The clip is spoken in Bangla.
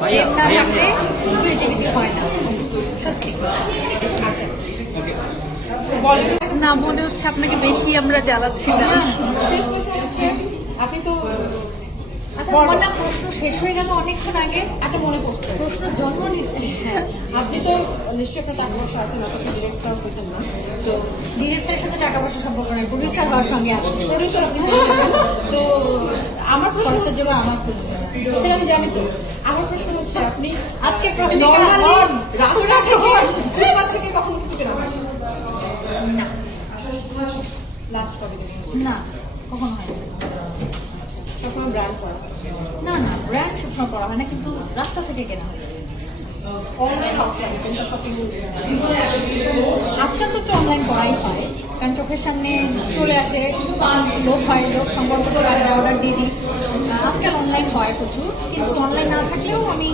প্রেম না থাকলে ক্রিয়েটিভিটি হয় না, সত্যি। না, মনে হচ্ছে আপনাকে বেশি আমরা জ্বালাচ্ছি না। শেষ প্রশ্ন হচ্ছে, আপনি তো আচ্ছা, আমার না প্রশ্ন শেষ হয়ে গেল অনেকক্ষণ আগে, একটা মনে পড়ছে, প্রশ্ন জন্ম নিচ্ছে। হ্যাঁ, আপনি তো নিশ্চয়ই একটা টাকা পয়সা আছে না, আপনি ডিরেক্টর হইতেন না, তো ডিরেক্টরের সাথে টাকা পয়সা সম্পর্ক নাই, প্রডিউসার হওয়ার সঙ্গে আছে। প্রডিউসার আপনি হয়ে যাবেন। তো আমার প্রশ্ন খরচের হচ্ছে, জন্য আমার প্রয়োজন। সেটা আমি জানি তো, আমার প্রশ্ন হচ্ছে আপনি আজকে নর্মালি রাস্তা থেকে ফুটপাত থেকে কখনো কিছু কেনা হয় না, লাস্ট কবে দেখেন? না, কখনো হয় না। সবসময় ব্র্যান্ড করা না না, ব্র্যান্ড সবসময় করা হয় না, কিন্তু রাস্তা থেকে কেনা হয়। অনলাইন অফলাইন কোনটা শপিং? আজকাল তো একটু অনলাইন করাই হয়, কারণ চোখের সামনে চলে আসে, লোক হয়, লোক সম্পর্ক করে অর্ডার দিয়ে দিই। আজকাল অনলাইন হয় প্রচুর, কিন্তু অনলাইন না থাকলেও আমি